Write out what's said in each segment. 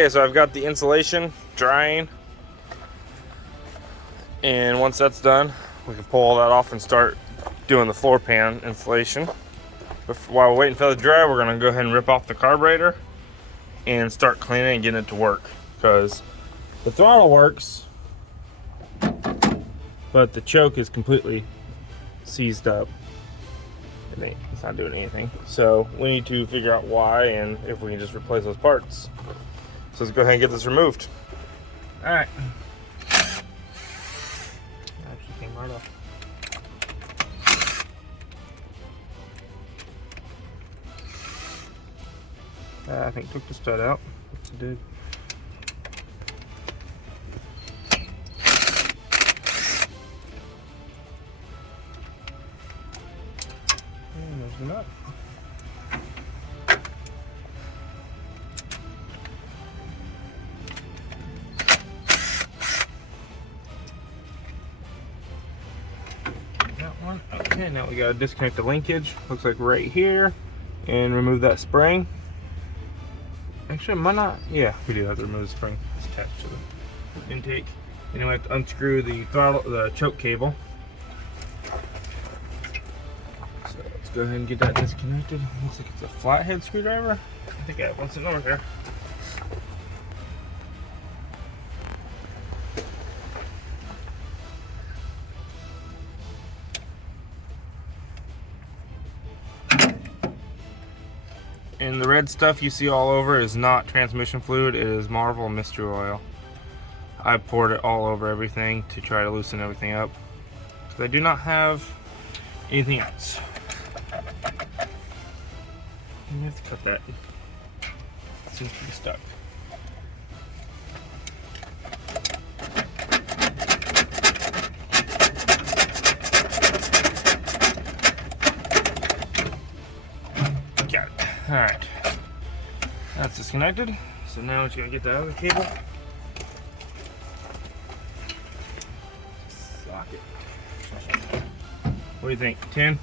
Okay, so I've got the insulation drying, and once that's done, we can pull all that off and start doing the floor pan insulation. But while we're waiting for it to dry, we're gonna go ahead and rip off the carburetor and start cleaning and getting it to work, because the throttle works, but the choke is completely seized up. It's not doing anything. So we need to figure out why and if we can just replace those parts. So let's go ahead and get this removed. All right. Actually came right off. I think took the stud out. Yes, it did. And there's the nut. That one. Okay, now we gotta disconnect the linkage. Looks like right here, and remove that spring. Actually, might not. Yeah, we do have to remove the spring. It's attached to the intake. And then we have to unscrew the throttle, the choke cable. So let's go ahead and get that disconnected. Looks like it's a flathead screwdriver. I think I have one sitting over here. And the red stuff you see all over is not transmission fluid, it is Marvel mystery oil. I poured it all over everything to try to loosen everything up, because I do not have anything else. You have to cut that. It seems to be stuck. Alright, that's disconnected. So now we're just gonna get the other cable. Socket. What do you think? 10?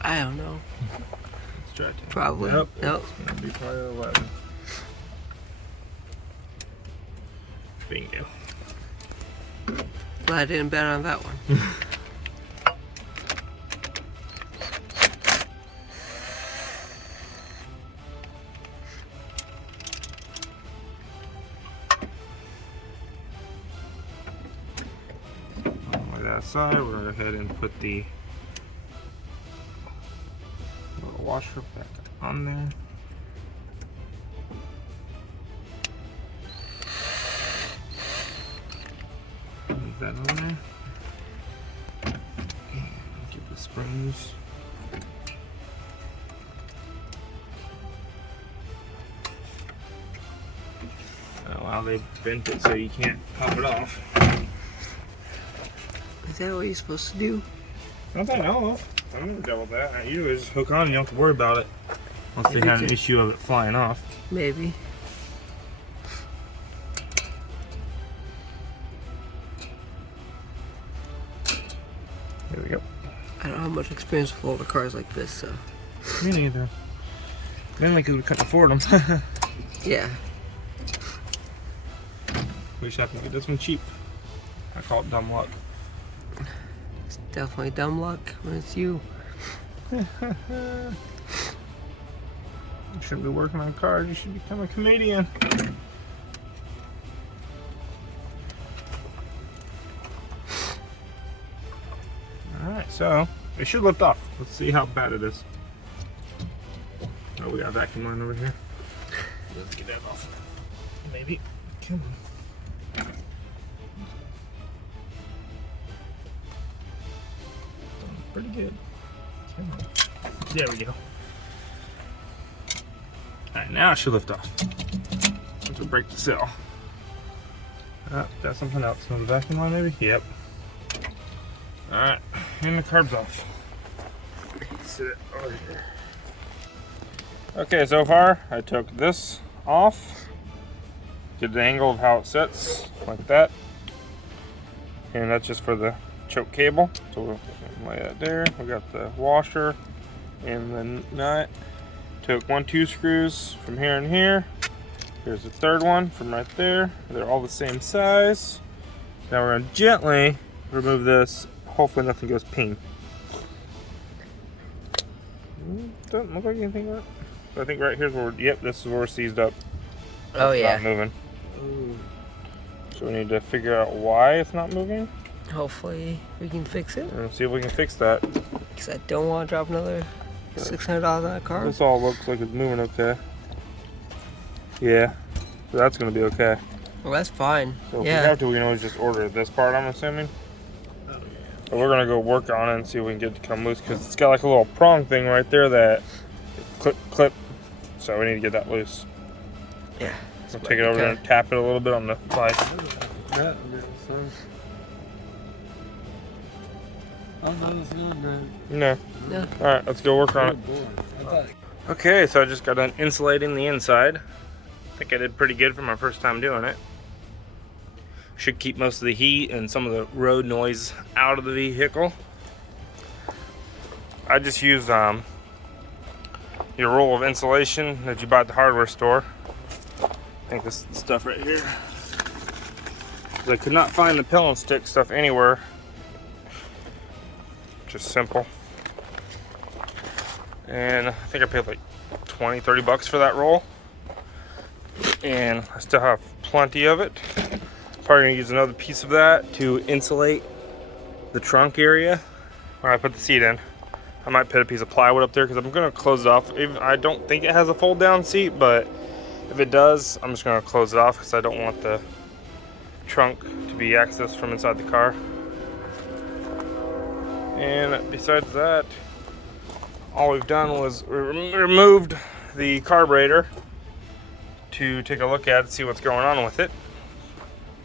I don't know. Let's try 10. Probably. Nope. Nope. It's gonna be probably 11. Bingo. Glad I didn't bet on that one. Side, we're going to go ahead and put the little washer back on there. Leave that on there. And get the springs. Oh wow, they bent it so you can't pop it off. Is that what you're supposed to do? I don't know. I've never dealt with that. You just hook on and you don't have to worry about it. Unless they had an issue of it flying off. Maybe. There we go. I don't have much experience with older cars like this, so. Me neither. Mainly because we couldn't afford them. Yeah. We just happened to get this one cheap. I call it dumb luck. It's definitely dumb luck when it's you. You shouldn't be working on cars, you should become a comedian. Alright, so it should lift off. Let's see how bad it is. Oh, we got a vacuum line over here. Let's get that off. Maybe. Come on. Pretty good. Come on. There we go. Alright, now it should lift off. Once we break the seal. Got something else. Another vacuum line maybe? Yep. Alright, and the carb's off. Sit it over here. Okay, so far I took this off. Get the angle of how it sits, like that. And that's just for the choke cable. So we'll lay that there. We got the washer and the nut. Took 1-2 screws from here and here. Here's the third one from right there. They're all the same size. Now we're going to gently remove this. Hopefully nothing goes ping. Doesn't look like anything right. I think right here's where we're, yep, this is where we're seized up. Oh, it's yeah. Not moving. Ooh. So we need to figure out why it's not moving. Hopefully we can fix it. And see if we can fix that. Because I don't want to drop another $600 on that car. This all looks like it's moving okay. Yeah, so that's going to be okay. Well, that's fine. So if yeah. we have to, we can always just order this part, I'm assuming. But we're going to go work on it and see if we can get it to come loose, because it's got like a little prong thing right there that clip. So we need to get that loose. Yeah. We'll take it over there and tap it a little bit on the bike. No. No. Alright, let's go work on it. Okay, so I just got done insulating the inside. I think I did pretty good for my first time doing it. Should keep most of the heat and some of the road noise out of the vehicle. I just used your roll of insulation that you buy at the hardware store. I think this stuff right here. 'Cause I could not find the pill and stick stuff anywhere. Just simple. And I think I paid like 20-30 bucks for that roll. And I still have plenty of it. Probably gonna use another piece of that to insulate the trunk area where I put the seat in. I might put a piece of plywood up there because I'm gonna close it off. Even, I don't think it has a fold down seat, but if it does, I'm just gonna close it off because I don't want the trunk to be accessed from inside the car. And besides that, all we've done was removed the carburetor to take a look at it, see what's going on with it.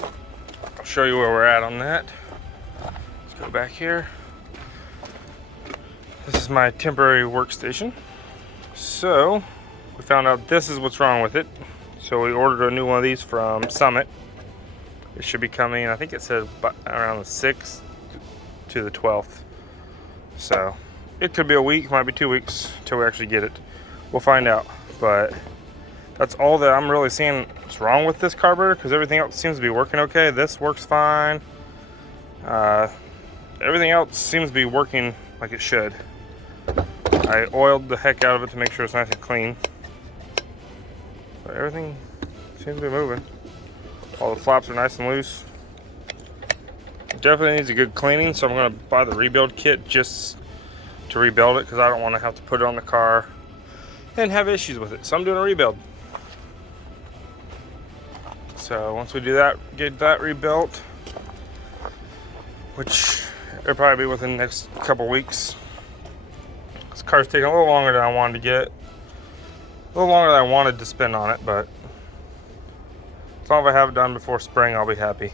I'll show you where we're at on that. Let's go back here. This is my temporary workstation. So we found out this is what's wrong with it. So we ordered a new one of these from Summit. It should be coming, I think it said around the 6th to the 12th. So it could be a week, might be 2 weeks till we actually get it. We'll find out. But that's all that I'm really seeing what's wrong with this carburetor, because everything else seems to be working okay. This works fine. Everything else seems to be working like it should. I oiled the heck out of it to make sure it's nice and clean. But everything seems to be moving. All the flaps are nice and loose. It definitely needs a good cleaning, so I'm going to buy the rebuild kit just to rebuild it, because I don't want to have to put it on the car and have issues with it. So I'm doing a rebuild. So once we do that, get that rebuilt, which it'll probably be within the next couple weeks. This car's taking a little longer than I wanted to get. A little longer than I wanted to spend on it, but as long as I have it done before spring, I'll be happy.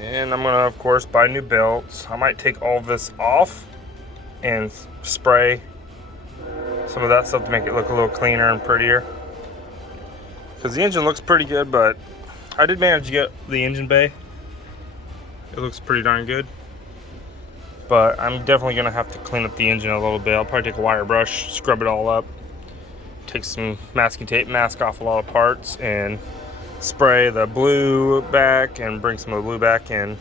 And I'm gonna, of course, buy new belts. I might take all of this off and spray some of that stuff to make it look a little cleaner and prettier. Because the engine looks pretty good, but I did manage to get the engine bay. It looks pretty darn good. But I'm definitely gonna have to clean up the engine a little bit. I'll probably take a wire brush, scrub it all up, take some masking tape, mask off a lot of parts, and spray the blue back and bring some of the blue back in.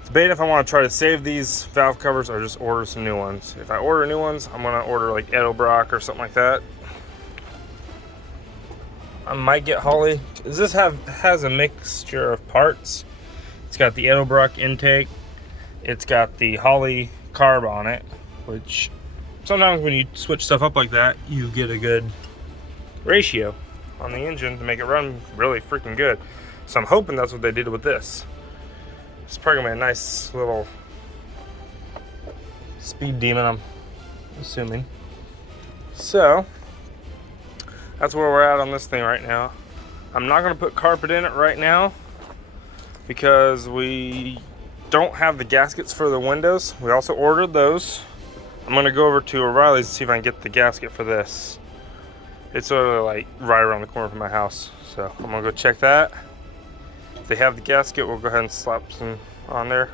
It's debating if I want to try to save these valve covers or just order some new ones. If I order new ones, I'm going to order like Edelbrock or something like that. I might get Holly. This has a mixture of parts. It's got the Edelbrock intake. It's got the Holly carb on it, which sometimes when you switch stuff up like that, you get a good ratio on the engine to make it run really freaking good. So I'm hoping that's what they did with this. It's probably gonna be a nice little speed demon, I'm assuming. So that's where we're at on this thing right now. I'm not gonna put carpet in it right now because we don't have the gaskets for the windows. We also ordered those. I'm gonna go over to O'Reilly's and see if I can get the gasket for this. It's sort of like right around the corner from my house. So I'm gonna go check that. If they have the gasket, we'll go ahead and slap some on there.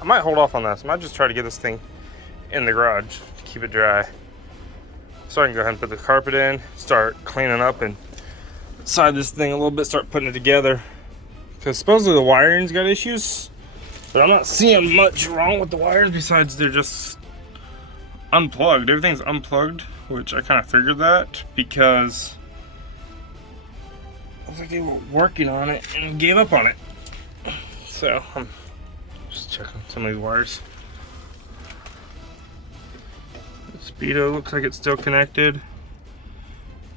I might hold off on this. I might just try to get this thing in the garage to keep it dry. so I can go ahead and put the carpet in, start cleaning up and side this thing a little bit, start putting it together. Because supposedly the wiring's got issues, but I'm not seeing much wrong with the wires besides they're just unplugged. Everything's unplugged, which I kind of figured that because I was like they were working on it and gave up on it. So I'm just checking some of these wires. The speedo looks like it's still connected.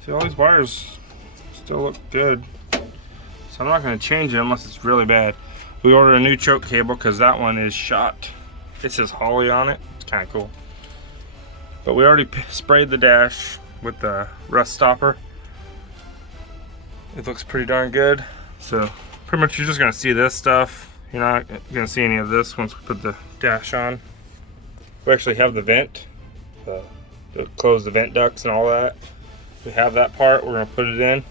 See, all these wires still look good. So I'm not going to change it unless it's really bad. We ordered a new choke cable because that one is shot. It says Holly on it. It's kind of cool. But we already sprayed the dash with the rust stopper. It looks pretty darn good. So pretty much you're just going to see this stuff. You're not going to see any of this once we put the dash on. We actually have the vent. To close the vent ducts and all that. We have that part. We're going to put it in.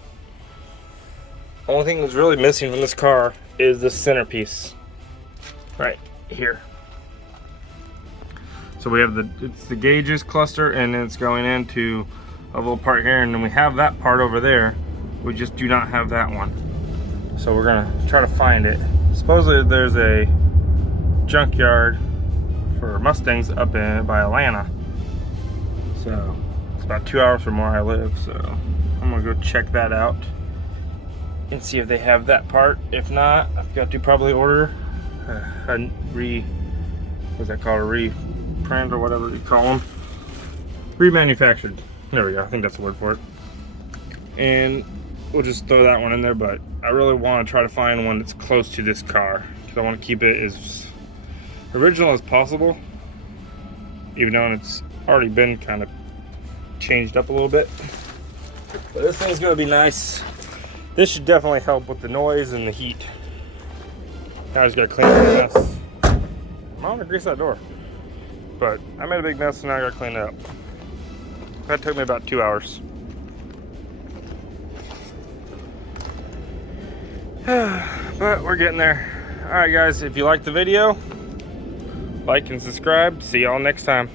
Only thing that's really missing from this car is the centerpiece right here. So we have it's the gauges cluster, and then it's going into a little part here, and then we have that part over there. We just do not have that one. So we're gonna try to find it. Supposedly there's a junkyard for Mustangs up by Atlanta. So it's about 2 hours from where I live. So I'm gonna go check that out and see if they have that part. If not, I've got to probably order a what's that called? A reprint or whatever you call them. Remanufactured. There we go. I think that's the word for it. And we'll just throw that one in there, but I really want to try to find one that's close to this car because I want to keep it as original as possible, even though it's already been kind of changed up a little bit. But this thing's going to be nice. This should definitely help with the noise and the heat. Now I just gotta clean up the mess. I'm gonna grease that door. But I made a big mess, so now I gotta clean it up. That took me about 2 hours. But we're getting there. Alright guys, if you liked the video, like and subscribe. See y'all next time.